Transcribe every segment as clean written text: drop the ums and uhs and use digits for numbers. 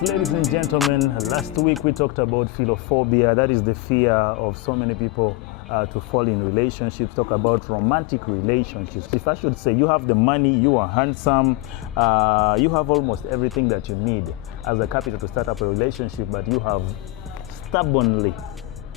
Yes, ladies and gentlemen, last week we talked about philophobia. That is the fear of so many people to fall in relationships, talk about romantic relationships. If I should say, you have the money, you are handsome, you have almost everything that you need as a capital to start up a relationship, but you have stubbornly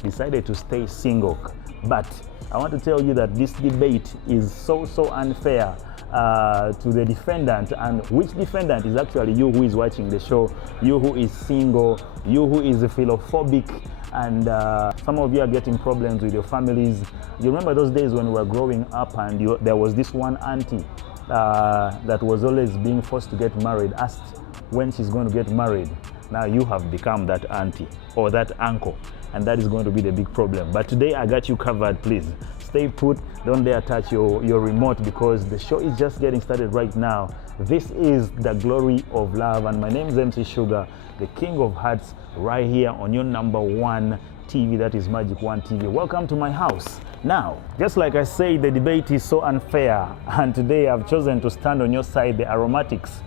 decided to stay single. But I want to tell you that this debate is so unfair to the defendant, and which defendant is actually you who is watching the show, you who is single, you who is philophobic, and some of you are getting problems with your families. You remember those days when we were growing up and there was this one auntie that was always being forced to get married, asked when she's going to get married. Now you have become that auntie or that uncle, and that is going to be the big problem. But today I got you covered. Please stay put, don't dare touch your remote, because the show is just getting started right now. This is The Glory of Love, and my name is MC Sugar, the King of Hearts, right here on your #1 TV, that is Magic One TV. Welcome to my house. Now, just like I say, the debate is so unfair, and today I've chosen to stand on your side, the aromatics,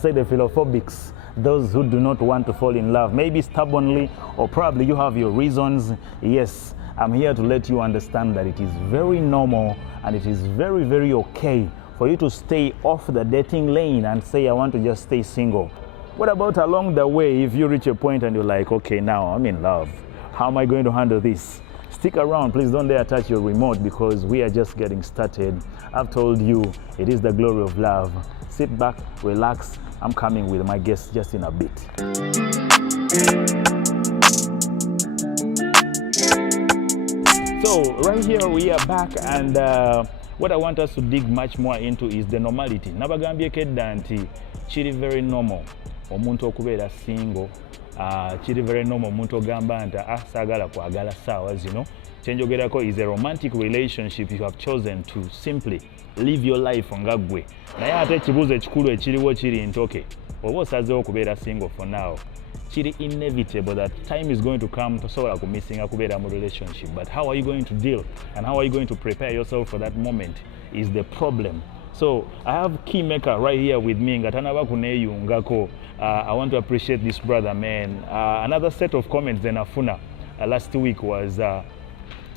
say the philophobics, those who do not want to fall in love, maybe stubbornly, or probably you have your reasons. Yes, I'm here to let you understand that it is very normal and it is very okay for you to stay off the dating lane and say, I want to just stay single. What about along the way, if you reach a point and you're like, okay, now I'm in love, how am I going to handle this? Stick around, please don't dare touch your remote, because we are just getting started. I've told you, it is the glory of love. Sit back, relax. I'm coming with my guests just in a bit. So right here we are back, and what I want us to dig much more into is the normality. Nabagambye kedda nti chiri very normal omuntu okubeera single, chiri very normal omuntu ogamba nti saagala kwagala saawa zino. Kyenjogerako is a romantic relationship you have chosen to simply live your life nga ggwe. Naye ate ekibuuzo ekikulu ekiriwo kiri nti okay, oba osazeewo okubeera single for now, kiri inevitable that time is going to come tosobola kumissinga kubeera mu relationship, but how are you going to deal and how are you going to prepare yourself for that moment is the problem. So I have Keymaker right here with me nga tanaba kuneeyungako. I want to appreciate this brother, man. Another set of comments then afuna last week was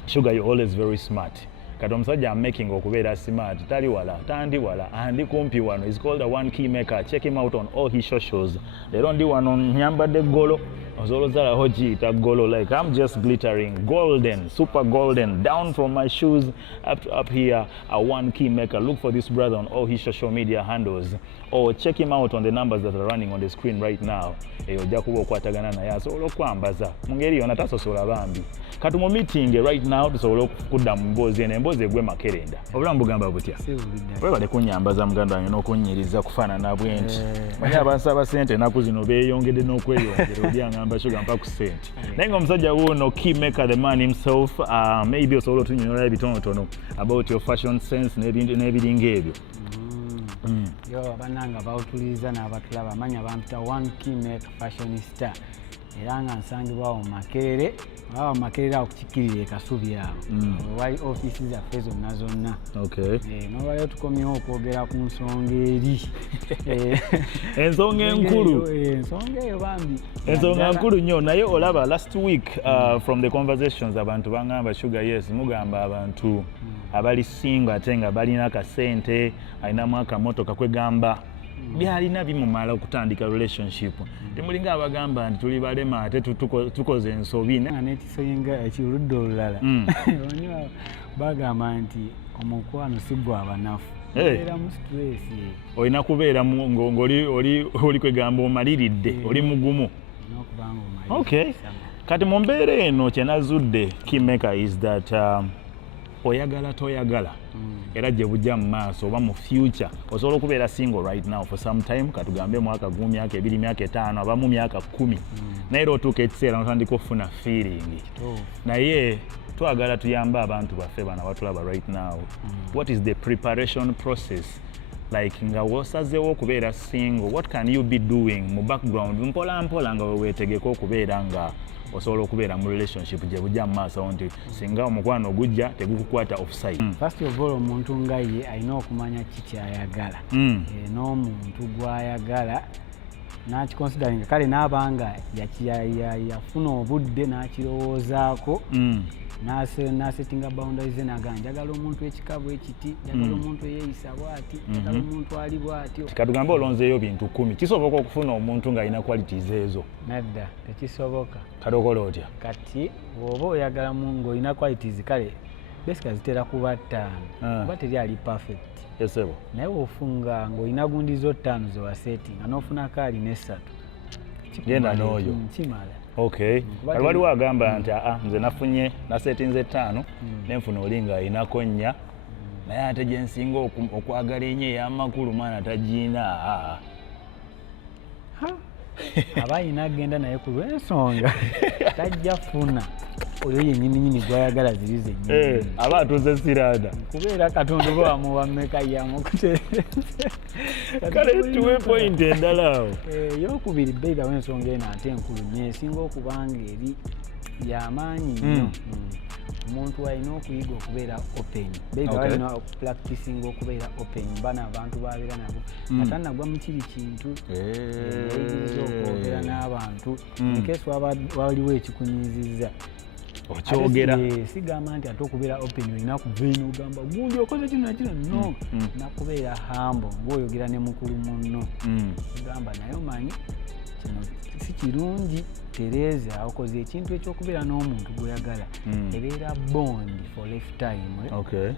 Sugar, you're always very smart. Kati omusajja making okubeera smart tali wala tandi wala andi kumpi wano. He's called the One Keymaker. Check him out on all his socials. Leero ndi wano nyambadde golo ozolozala hojiyita golo, like I'm just glittering golden, super golden, down from my shoes up here. A One Keymaker. Look for this brother on all his social media handles, or check him out on the numbers that are running on the screen right now. Ojja kuba okwatagana naye asobola okwambaza mu ngeri yonna, tasosola bambi. Kati mu meeting right now tusobola okudda mu mboozi eno, emboozi egwe makerenda. Obulamu bugamba butya? Webale kunnyambaza muganda wange n'okunnyiriza kufaanana bwenti. Manyi abasaba ssente ennaku zino beeyongedde n'okweyongera, oli aŋŋamba Sugar mpa ku ssente. Naye ng'omusajja wuuno Keymaker, the man himself, maybe osobola otunnyonnyola ebitonotono about your fashion sense n'ebiringa ebyo. Yo abananga bawutuliza n'abatulaba manya bampita One Keymaker fashionista, era nga nsangibwa mu Makerere. Awo Makerere awo kukikirira ekasubi awo wali ofiisi zaffe zonna. Okay. Nolwayo tukomyewo okwogera ku nsonga eri. Ensonga enkulu. Ensonga eyo bambi. Ensonga nkulu nnyo, naye olaba last week from the conversations abantu bangamba Sugar, yes, mugamba abantu abali single ate nga balina akasente, alinamu akamotoka kwegamba byalina bimumala okutandika relationship. Temulinga abagamba nti tuli balema ate tukoze ensobi nekisoyinga ekirudde olulala. Bagamba nti omukwano si gwa banafu. Era mu stress. Olina kubeera ng'oli kwegamba omaliridde, oli mugumu. Okay. Kati mu mbeera eno kye nazudde Keymaker is that oyagala toyagala era gye bujja mu maaso oba mu future osobola okubeera single right now for some time, katugambe mwaka 10, myaka 2, myaka 5, abamu myaka 10, naye era otuuka ekiseera n'otandika okufuna feeling. Naye twagala tuyambe abantu baffe bano abatulaba right now. What is the preparation process? Like nga wosazeewo okubeera single, what can you be doing mu background mpola mpola nga weweetegeka okubeera nga osobola okubeera mu relationship gye bujja mu maaso nti singa omukwano gujja tegukukwata offside. First of all, omuntu nga ye alina okumanya ki kyayagala. N'omuntu gw'ayagala n'akiconsideringa kale n'abanga yafuna obudde n'akirowoozaako n'asetinga boundaries ze n'agamba njagala omuntu ekikabu ekiti njagala omuntu eyeeyisa bw'ati njagala omuntu ali bw'atyo. Katugambe olonzeeyo bintu 10 kisoboka okufuna omuntu ng'alina qualities ezo? Nedda tekisoboka. Kale okola otya? Kati bw'oba oyagala ng'olina qualities kale basically zitera kuba 5 kuba teri ali perfect. Esebo naye bw'ofunga ng'olina gundi zo 5 ze wasetinga n'ofunako alina 3 genda n'oyo kimala. Okay. Kale waliwo agamba nti nze nafunye nasetinze 5 nenfuna oli ng'alinako 4 naye ate gye nsinga okwagala enye ey'amakulu mwana tagiina. aba ayina agenda naye ku lw'ensonga tajja funa oyo yennyini gwayagala ziri zennyini. Aba atuze siraada kubeera Katonda oba wamuwa mmeka yamukutereeze. Kale tuwe point endala awo. Eyokubiri beiba w'ensonga eno ate enkulu nnyo esinga okubanga eri y'amaanyi nnyo. Omuntu alina okuyiga okubeera open. Beiba balina okupracticing okubeera open bana abantu babeera nabo atannagwa mu kiri kintu eyigiriza okwogera n'abantu enkesi waliwo ekikunyiizizza okyogera. Sigamba nti ate okubeera open olina kuva eno ogamba gundi okoze kino nakino no nakubeera humble ng'oyogera ne mukulu munno ogamba naye omanyi kino si kirungi Tereza okoze ekintu ekyokubeera n'omuntu gw'oyagala ebeera bond for lifetime. Okay.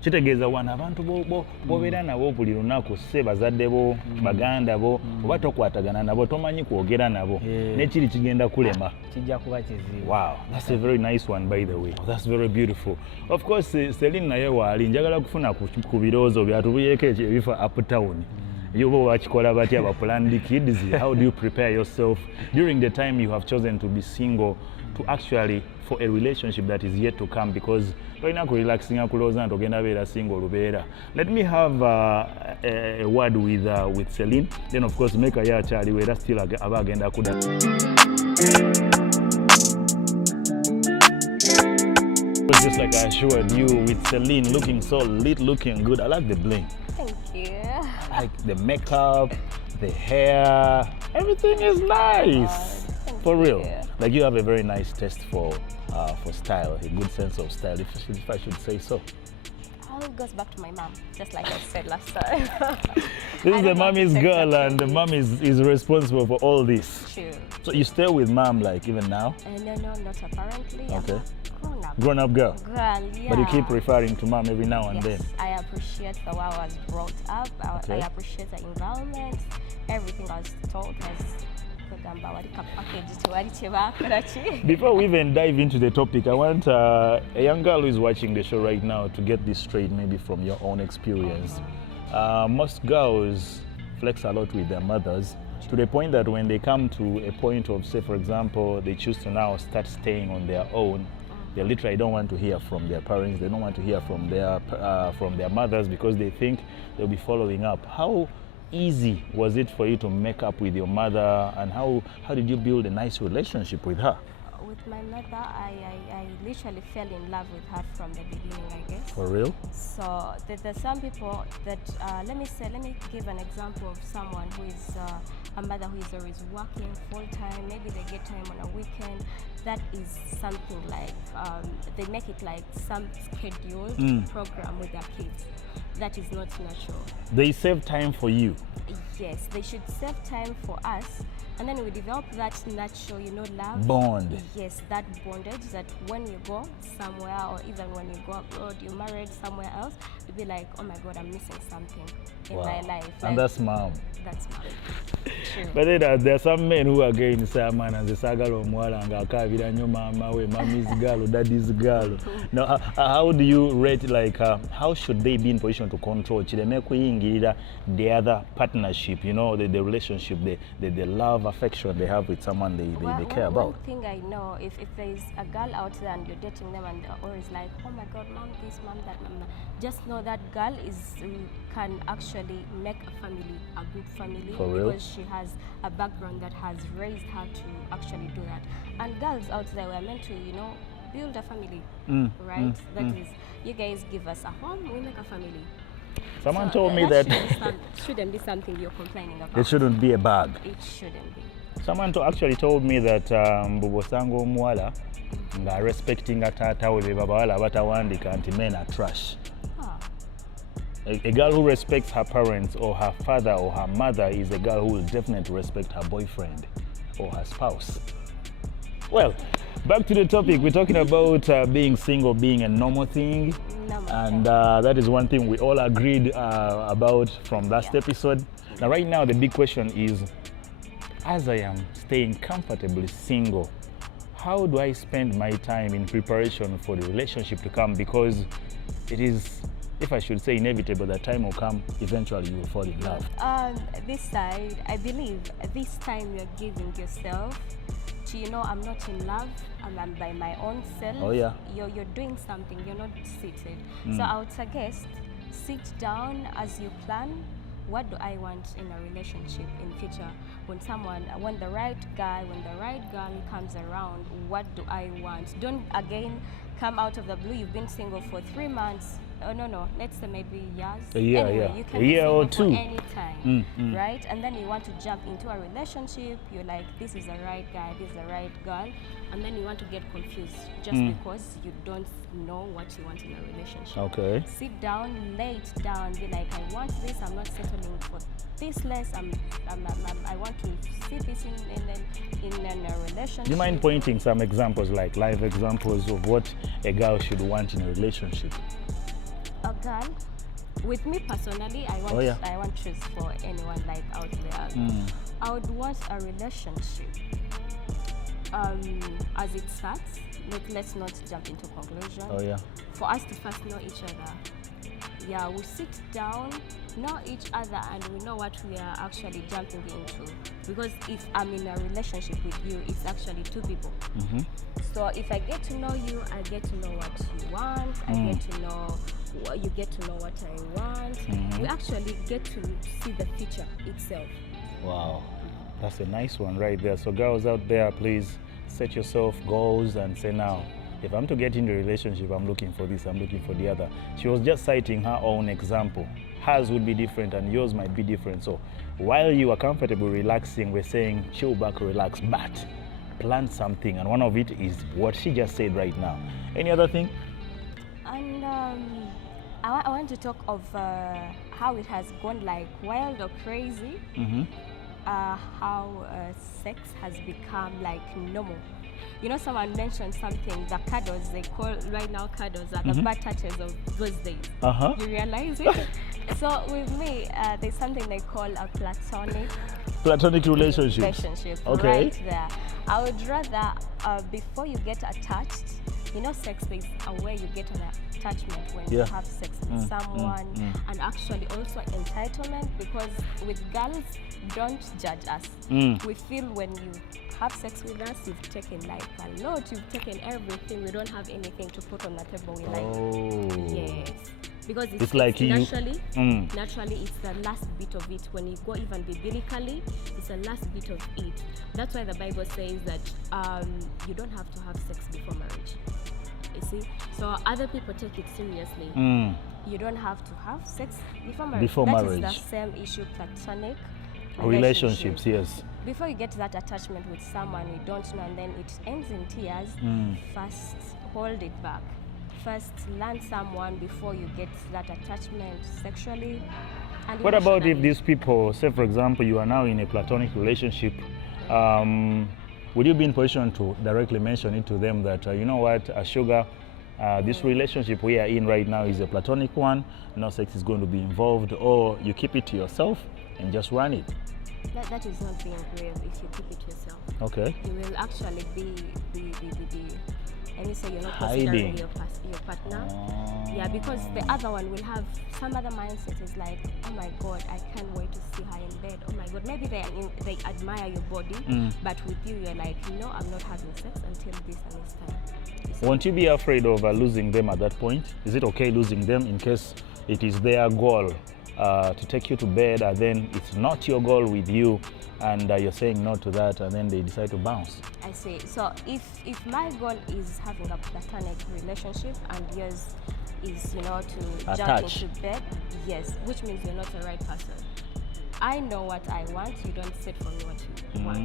Kitegeeza wano abantu b'obeera nabo buli lunaku se bazadde bo baganda bo oba tokwatagana nabo tomanyi kwogera nabo n'ekiri kigenda kulema kijja kuba kizibu. Wow, that's a very nice one by the way. That's very beautiful. Of course Celine naye waali njagala kufuna ku birowoozo byatubuyeeko ebifa uptown. You wakikola batya ba planned kids. How do you prepare yourself during the time you have chosen to be single to actually for a relationship that is yet to come, because toyina ku relaxing akulooza nti ogenda beera single lubeera. Let me have a word with Celine, then of course make ya chali wera still aba agenda kuda. Just like I assured you, with Celine looking so lit, looking good. I like the bling. Thank you. Like the makeup, the hair, everything is nice. For real. Like you have a very nice taste for style, a good sense of style, if I should say so. All goes back to my mom, just like I said last time. This is the mommy's girl, and the mom is responsible for all this. True. So you stay with mom like even now? No, not apparently. Okay. I'm Grown up girl. Girl, yeah. But you keep referring to mom every now and Yes, then. I appreciate the way I was brought up. I appreciate the environment. Everything I was taught was Before we even dive into the topic, I want a young girl who is watching the show right now to get this straight, maybe from your own experience. Most girls flex a lot with their mothers to the point that when they come to a point of, say, for example, they choose to now start staying on their own, they literally don't want to hear from their parents. They don't want to hear from their mothers because they think they'll be following up. How easy was it for you to make up with your mother, and how did you build a nice relationship with her? With my mother, I literally fell in love with her from the beginning, I guess. For real? So there's some people that, let me give an example of someone who is a mother who is always working full time. Maybe they get time on a weekend. That is something like, they make it like some scheduled program with their kids. That is not natural. They save time for you. Yes, they should save time for us, and then we develop that natural, love. Bond. Yes, that bondage that when you go somewhere, or even when you go abroad, you're married somewhere else, you'll be like, oh my God, I'm missing something in my life. And that's mom. That's mom. True. But then there are some men who are going to man and the sagalo mwala nga akabira nyo mama we mommy's girl or daddy's girl. Now, how do you rate, like, how should they be in position to control the other partnership, the relationship, the love, affection they have with someone they care about? One thing I know, if there is a girl out there and you're dating them and they're always like, oh my God, mom this, mom that, mom that, just know that girl can actually make a family, a good family. For real? Because she has a background that has raised her to actually do that. And girls out there were meant to, build a family, right? That is, you guys give us a home, we make a family. Someone So told me that shouldn't be something you're complaining about. it shouldn't be a bag. It shouldn't be. Someone actually told me that Mbubosanga omuwala nga respecting taata we be babawala batawandika nti men are trash. Ah, A girl who respects her parents or her father or her mother is a girl who will definitely respect her boyfriend or her spouse. Well, back to the topic. We're talking about being single being a normal thing. normal, And yeah. that is one thing we all agreed about from last Yeah. episode. Now, right now, the big question is, as I am staying comfortably single, how do I spend my time in preparation for the relationship to come? Because it is, if I should say, inevitable that time will come, eventually you will fall in love. This side, I believe this time you're giving yourself to, I'm not in love, I'm by my own self. Oh, yeah. You're doing something, you're not seated. So I would suggest sit down as you plan. What do I want in a relationship in future? When the right guy, when the right girl comes around, what do I want? Don't again come out of the blue. You've been single for 3 months. Oh no, let's say maybe years. A year, anyway, yeah. You can A be year or single two. for any time, right? And then you want to jump into a relationship. You're like, this is the right guy, this is the right girl, and then you want to get confused just because you don't know what you want in a relationship. Okay. Sit down, lay it down, be like, I want this, I'm not settling for this less, I want to see this in a relationship. Do you mind pointing some examples, like live examples of what a girl should want in a relationship? A girl, with me personally, I want Oh, yeah. I want choose for anyone like out there. I would want a relationship. As it starts, let's not jump into conclusion. Oh, yeah. For us to first know each other. Yeah, we sit down, know each other, and we know what we are actually jumping into. Because if I'm in a relationship with you, it's actually two people. So if I get to know you, I get to know what you want. I get to know you get to know what I want. We actually get to see the future itself. Wow, that's a nice one right there. So girls out there, please set yourself goals and say, now, if I'm to get into a relationship, I'm looking for this, I'm looking for the other. She was just citing her own example. Hers would be different and yours might be different. So while you are comfortable relaxing, we're saying chill back, relax, but plan something. And one of it is what she just said right now. Any other thing? And I want to talk of how it has gone like wild or crazy. How sex has become like normal. Someone mentioned something, the cuddles, they call right now cuddles are the bad touches of those days. You realize it? So with me, there's something they call a Platonic relationship. Okay. Right there. I would rather, before you get attached, sex is a way you get an attachment when you have sex with someone, and actually also entitlement, because with girls, don't judge us. We feel when you have sex with us, you've taken like a lot, you've taken everything, we don't have anything to put on the table. We like, yes. Because it's like naturally, it's the last bit of it. When you go even biblically, it's the last bit of it. That's why the Bible says that you don't have to have sex before marriage. You see? So other people take it seriously. You don't have to have sex before marriage. That is the same issue, platonic relationships, yes. Before you get that attachment with someone you don't know and then it ends in tears, first hold it back. First learn someone before you get that attachment sexually. And what about if these people, say for example, you are now in a platonic relationship, would you be in position to directly mention it to them that, you know what, Sugar, this relationship we are in right now is a platonic one, no sex is going to be involved, or you keep it to yourself and just run it? That is not being real if you keep it to yourself. Okay. You will actually be and you say you're not hiding. Considering your partner. Yeah, because the other one will have some other mindset is like, oh my God, I can't wait to see her in bed. Oh my God, maybe they admire your body, but with you, you're like, no, I'm not having sex until this and this time. Won't you be afraid of losing them at that point? Is it okay losing them in case it is their goal to take you to bed, and then it's not your goal with you, and you're saying no to that, and then they decide to bounce? I see. So if my goal is having a platonic relationship and yours is, you know, to Attach. jump into bed. Yes, which means you're not the right person. I know what I want, you don't set for me what you want.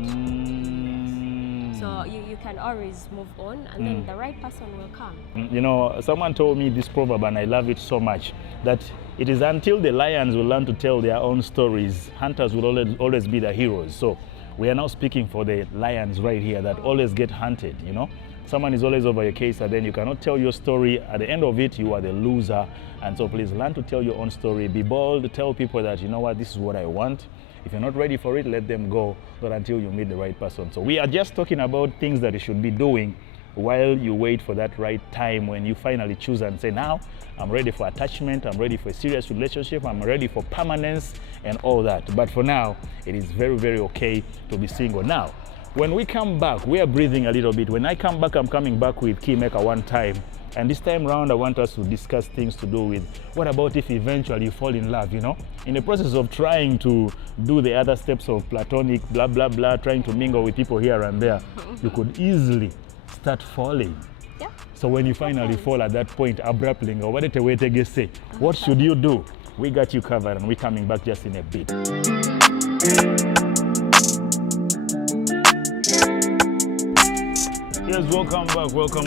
So you can always move on, and then the right person will come. You know, someone told me this proverb, and I love it so much, that it is until the lions will learn to tell their own stories, hunters will always be the heroes. So we are now speaking for the lions right here that always get hunted, you know. Someone is always over your case, and then you cannot tell your story. At the end of it, you are the loser. And so please learn to tell your own story. Be bold, tell people that, you know what, this is what I want. If you're not ready for it, let them go, not until you meet the right person. So we are just talking about things that you should be doing while you wait for that right time when you finally choose and say, now I'm ready for attachment, I'm ready for a serious relationship, I'm ready for permanence and all that. But for now, it is very, very okay to be single. Now, when we come back, we are breathing a little bit. When I come back, I'm coming back with Keymaker one time. And this time round, I want us to discuss things to do with what about if eventually you fall in love, you know? In the process of trying to do the other steps of platonic, blah, blah, blah, trying to mingle with people here and there, you could easily start falling. Yeah. So when you finally fall at that point, abruptly, what should you do? We got you covered, and we're coming back just in a bit. Yes, welcome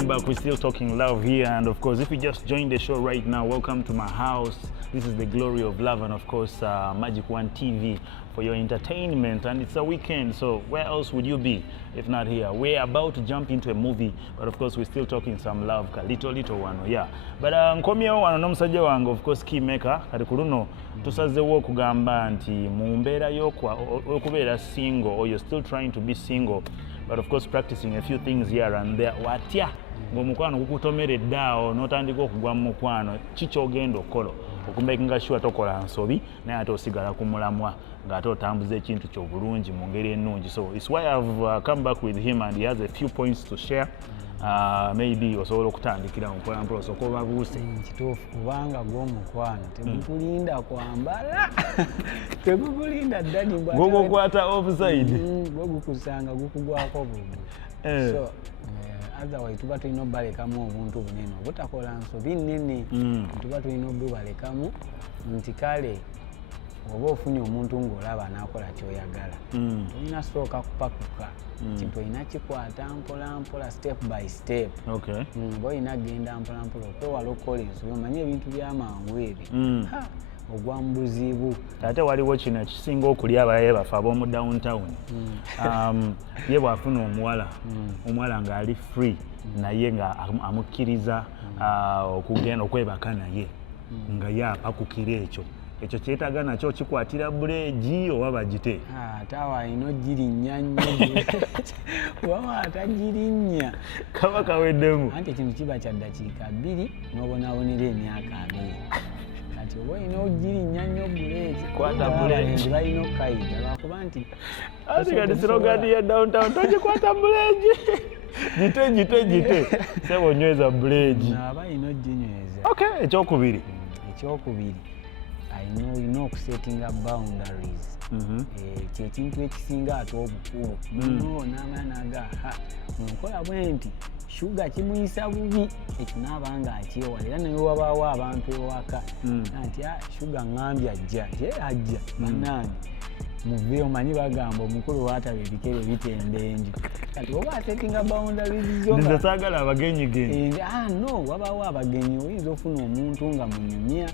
back. We're still talking love here, and of course, if you just joined the show right now, welcome to my house. This is the Glory of Love, and of course, Magic One TV for your entertainment. And it's a weekend, so where else would you be if not here? We're about to jump into a movie, but of course, we're still talking some love, little one, yeah. But nkomyewo wano n'omusajja wange, of course, Keymaker, kati ku luno tusazeewo okugamba nti mu mbeera y'okubeera single, or you're still trying to be single, but of course practicing a few things here and there. Watya ng'omukwano gukutomeredde awo n'otandika okugwa mu mukwano, kiki ogenda okukola okumakinga sure tokola nsobi naye ate osigala ku mulamwa ng'ate otambuza ekintu kyo bulungi mu ngeri ennungi. So it's why I've come back with him, and he has a few points to share. Maybe osobola okutandikira mpola mpola osooka obabuuse. Kituufu kubanga gw'omukwano tegukulinda kwambala tegukulinda ddani Gukukwata offside. Gukusanga gukugwako bubu. So otherwise tuba tulina obbalekamu obuntu bunene obutakola nsobi nnene. Tuba tulina obubalekamu nti kale oba ofunye omuntu ng'olaba n'akola ky'oyagala. Tulina sooka kupakuka. Kintu olina kikwata mpola step by step. Okay. Olina genda mpola okwewala okukola ensobi omanye ebintu by'amangu ebyo. Ogwa mu buzibu. Ate waliwo kino ekisinga okuli abaye bafe ab'omu downtown. Ye bw'afuna omuwala ng'ali free naye nga amukkiriza okugenda okwebaka naye nga ye apakukira ekyo kyetaaga nakyo kikwatira buleegi oba bagite. Tawa alina ogirinnya nnyo waba atagirinnya kaba kaweddemu. Anti ekintu kiba kya ddakiika 2 n'obonaabonera emyaka 2. Kati oba olina ogirinnya nnyo buleegi kwata buleegi balina okukayiga lwakuba nti ati kati sirogadi ya downtown togikwata buleegi gite sebo onyweza buleegi aba alina oginyweza. Okay, ekyokubiri olina okusetinga boundaries. Kyekintu ekisinga ate obukulu n'amanaga munkola bwe nti shuga kimuyisa bubi ekyo naaba nga akyewala era naye wabaawo abantu ewaka nti shuga ngambye ajja bannange muve omanyi bagamba omukulu waataba ebikere bitenda enju. Kati oba asetinga boundaries nze saagala abagenyi no wabaawo abagenyi oyinza ofuna omuntu nga munyumya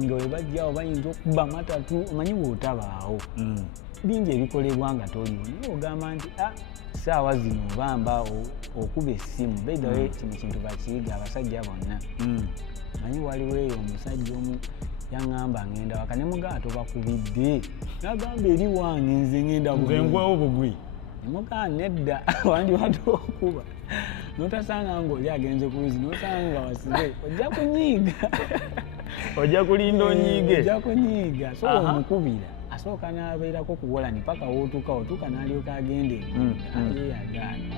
nga we bajjawo bayinza okuba matatu omanyi bw'otabaawo bingi ebikolebwa nga toliwo naye ogamba nti saawa zino obamba okuba essimu bedawe kino kintu bakiyiga abasajja bonna. Manyi waliwo eyo omusajja omu yaŋŋamba ngenda waka ne mugaato bakubidde nagamba eri wange nze ngenda ngwenkwewo bugwi nemugaa nedda wandi watu okuba notasanga ng'oli agenze ku luzi nosanga nga wasibe ojja kulinda onyiige ojja kunyiiga so omukubira asooka n'abeerako kuwolani paka wootuuka n'alyoka agenda ayeyagaana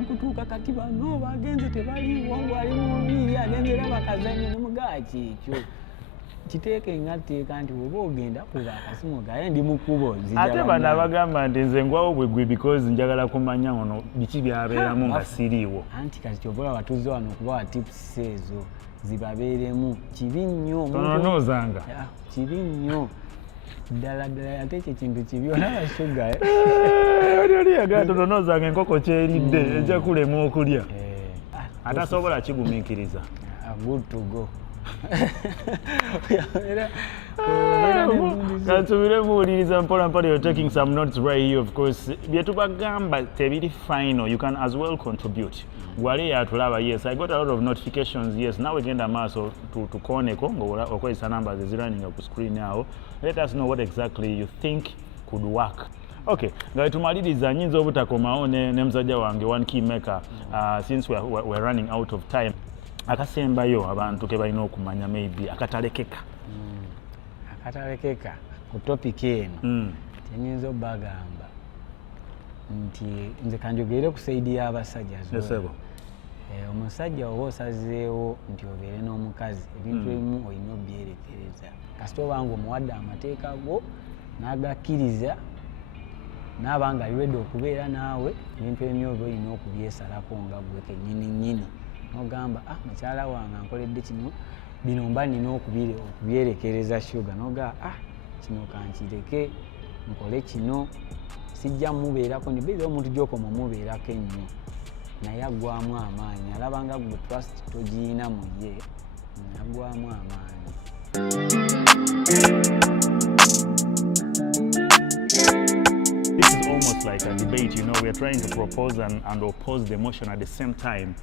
nkutuuka kati bano bagenze tebaliwo ng'ali mu bubiri agenze era bakazanya nemugaa kyekyo kiteeke nga tteeka nti oba ogenda kuba akasimu gaye ndi mu kkubo ate bano abagamba nti nze ngwawo bwe gwe because njagala kumanya ono biki byabeeramu nga siriiwo. Anti kati kyobola watuze wano okubawa tips ezo zibabeeremu kibi nnyo. Tononoozanga. Kibi nnyo. Ddala ate ekyo kintu kibi olaba shuga. Oli yagala tononoozanga enkoko kyeridde ejja kulema okulya. Atasobola kigumiikiriza. Good to go. Kansubire muwuliriza mpola mpola, you're taking some notes right here. Of course bye tubagamba tebiri final, you can as well contribute. Gwali yatulaba, yes, I got a lot of notifications. Yes, now wegenda maaso tukoneko okozesa numbers ezirunning up screen now. Let us know what exactly you think could work. Okay, nga tumaliriza nyinza obutakomawo ne muzajja wange One Key Maker, since we're running out of time. Akasembayo abantu ke balina okumanya maybe akatalekeka. Akatalekeka ku topic eno tenyinza obagamba nti nze kanjogere ku saidi y'abasajja Yesebo. Omusajja oba osazeewo nti obeere n'omukazi ebintu ebimu olina obyerekereza kasita obanga omuwadde amateeka go n'agakkiriza n'aba nga aliredde okubeera naawe ebintu ebimu oba olina okubyesalako nga gwe kennyini n'ogamba mukyala wange ankoledde kino bino mba nina okubyerekereza shuga n'ogamba kino kankireke nkole kino sijja mubeerako nibeera omuntu gy'okoma mubeerako ennyo naye aggwamu amaanyi alabanga gwe trust togiyina mu ye aggwamu amaanyi. This is almost like a debate, you know, we are trying to propose and oppose the motion at the same time.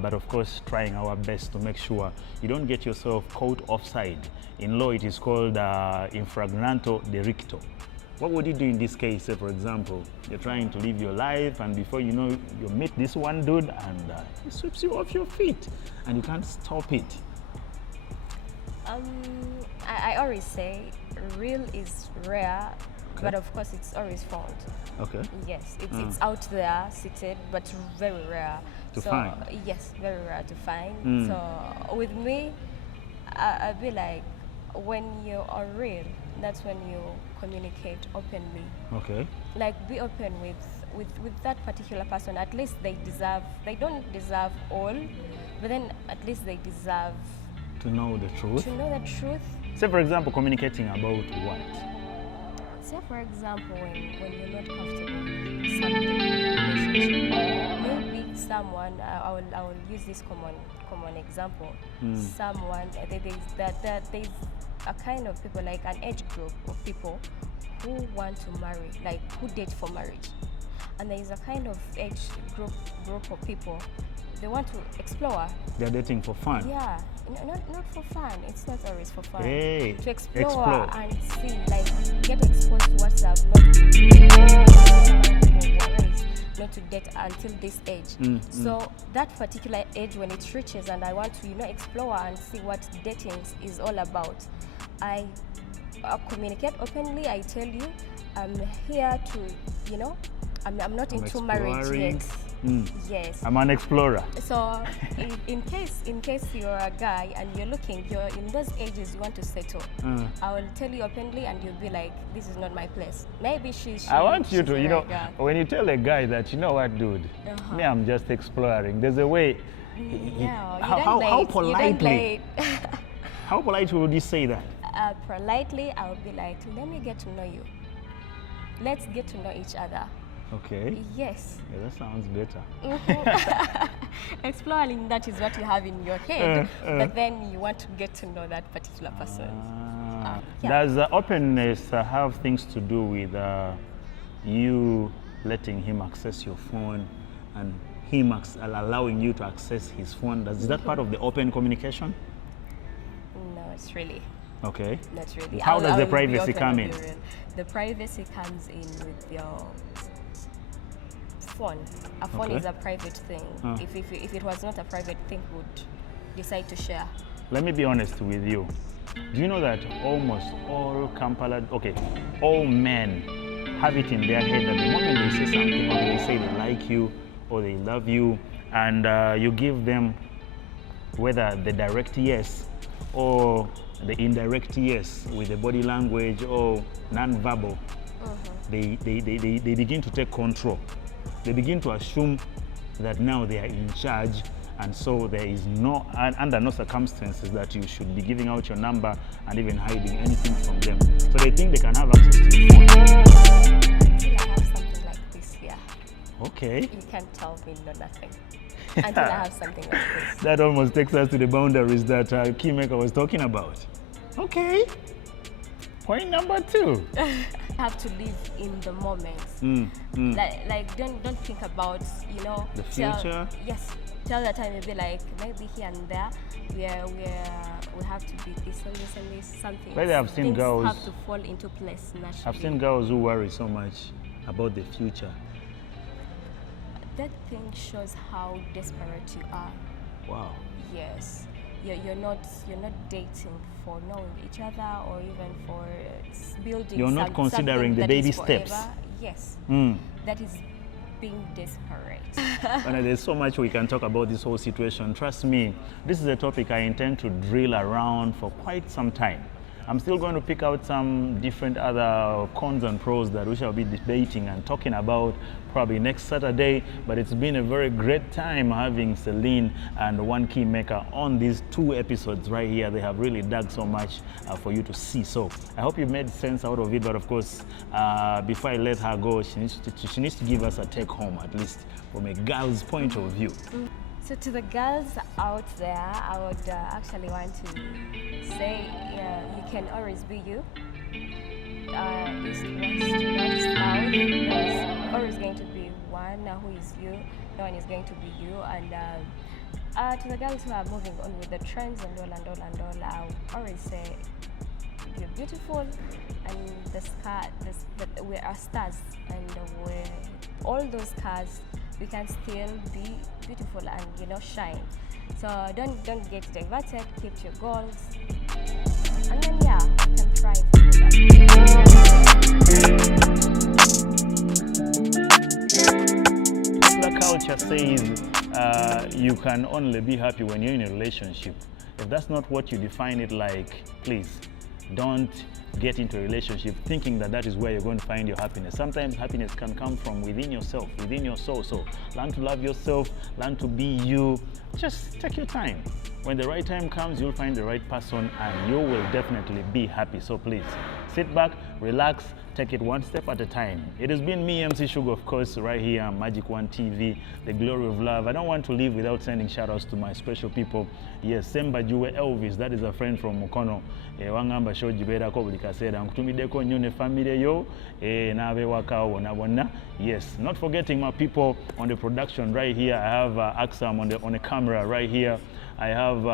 But of course trying our best to make sure you don't get yourself caught offside. In law it is called infraganto delicto. What would you do in this case? Say for example, you're trying to live your life and before you know you meet this one dude and he sweeps you off your feet and you can't stop it. I always say real is rare, but of course it's always found. Okay. Yes, it's out there, seated, but very rare to find. Yes, very rare to find. So with me, I be like, when you are real, that's when you communicate openly. Okay. Like be open with that particular person. At least they don't deserve all, but then at least they deserve to know the truth. To know the truth. Say for example, communicating about what? Say for example, when you're not comfortable with something in a relationship, maybe someone, I will use this common example. Someone, there's a kind of people, like an age group of people who want to marry, like who date for marriage. And there is a kind of age group of people, they want to explore. They're dating for fun. Yeah, not for fun. It's not always for fun. Hey, to explore and see, like get exposed to what's up. Not to date until this age. So that particular age, when it reaches, and I want to explore and see what dating is all about, I communicate openly. I tell you, I'm here to, I'm not into marriage yet. Yes. I'm an explorer. So in case you're a guy and you're in those ages you want to settle, I will tell you openly and you'll be like, this is not my place. Maybe I want you to, when you tell a guy that, you know what, dude, me, I'm just exploring. There's a way. How politely? How politely would you say that? Politely, I would be like, let me get to know you. Let's get to know each other. Okay. Yes. Yeah, that sounds better. Exploring, that is what you have in your head, but then you want to get to know that particular person. Does openness have things to do with you letting him access your phone and him allowing you to access his phone? Is that part of the open communication? No, it's really. Okay. Not really. How does the privacy come in? The privacy comes in with your phone. A phone is a private thing. If it was not a private thing, we would decide to share. Let me be honest with you. Do you know that almost all all men have it in their head that the moment they say something, or they say they like you or they love you, and you give them whether the direct yes or the indirect yes with the body language or non-verbal, they begin to take control. They begin to assume that now they are in charge, and so there is no, under no circumstances that you should be giving out your number and even hiding anything from them. So they think they can have access to your phone. Until I have something like this here, Okay. you can't tell me no nothing. Until I have something like this. That almost takes us to the boundaries that Keymaker was talking about. Okay. Point number 2. You have to live in the moment. Like don't think about, you know, The future? Yes. Tell the time, maybe like maybe here and there we have to be this and this and this, something. Lately I've seen Things girls- have to fall into place naturally. I've seen girls who worry so much about the future. That thing shows how desperate you are. Wow. Yes. You're not dating for knowing each other or even for building. You're not considering the something that baby is steps. forever. Yes. That is being desperate. And there's so much we can talk about this whole situation. Trust me, this is a topic I intend to drill around for quite some time. I'm still going to pick out some different other cons and pros that we shall be debating and talking about probably next Saturday. But it's been a very great time having Celine and One Keymaker on these 2 episodes right here. They have really dug so much for you to see. So I hope you made sense out of it. But of course, before I let her go, she needs to give us a take home, at least from a girl's point of view. So to the girls out there, I would actually want to say you can always be you. East, west, north, south. There's always going to be one who is you. No one is going to be you. And to the girls who are moving on with the trends and all, I would always say you're beautiful, and we are stars, and all those stars, we can still be beautiful and, you know, shine. So don't get diverted. Keep to your goals, and then you can thrive with The culture says you can only be happy when you're in a relationship. If that's not what you define it like, please don't get into a relationship thinking that is where you're going to find your happiness. Sometimes happiness can come from within yourself, within your soul. So learn to love yourself, learn to be you. Just take your time. When the right time comes, you'll find the right person and you will definitely be happy. So please sit back, relax, take it one step at a time. It has been me, MC Sugar, of course, right here on Magic One TV, the glory of love. I don't want to leave without sending shout outs to my special people. Yes, Semba Juwe Elvis, that is a friend from Mukono. Wangamba show jibera ko buli kaseera nkutumideko nnyo ne family yo n'abewaka wonna bonna. Yes, not forgetting my people on the production right here. I have Axam on the camera right here. I have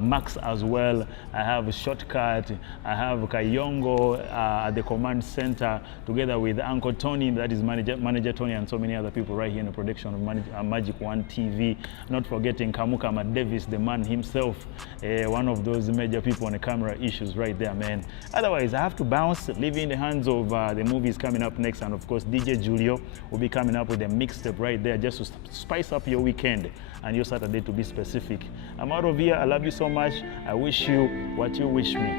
Max as well. I have Shortcut. I have Kayongo at the command center, together with Uncle Tony, that is manager Tony, and so many other people right here in the production of Magic One TV. Not forgetting Kamuka Matt Davis, the man himself, one of those major people on the camera issues right there, man. Otherwise, I have to bounce, leave in the hands of the movies coming up next, and of course, DJ Julio will be coming up with a mixtape right there just to spice up your weekend and your Saturday, to be specific. I'm out of here. I love you so much. I wish you what you wish me.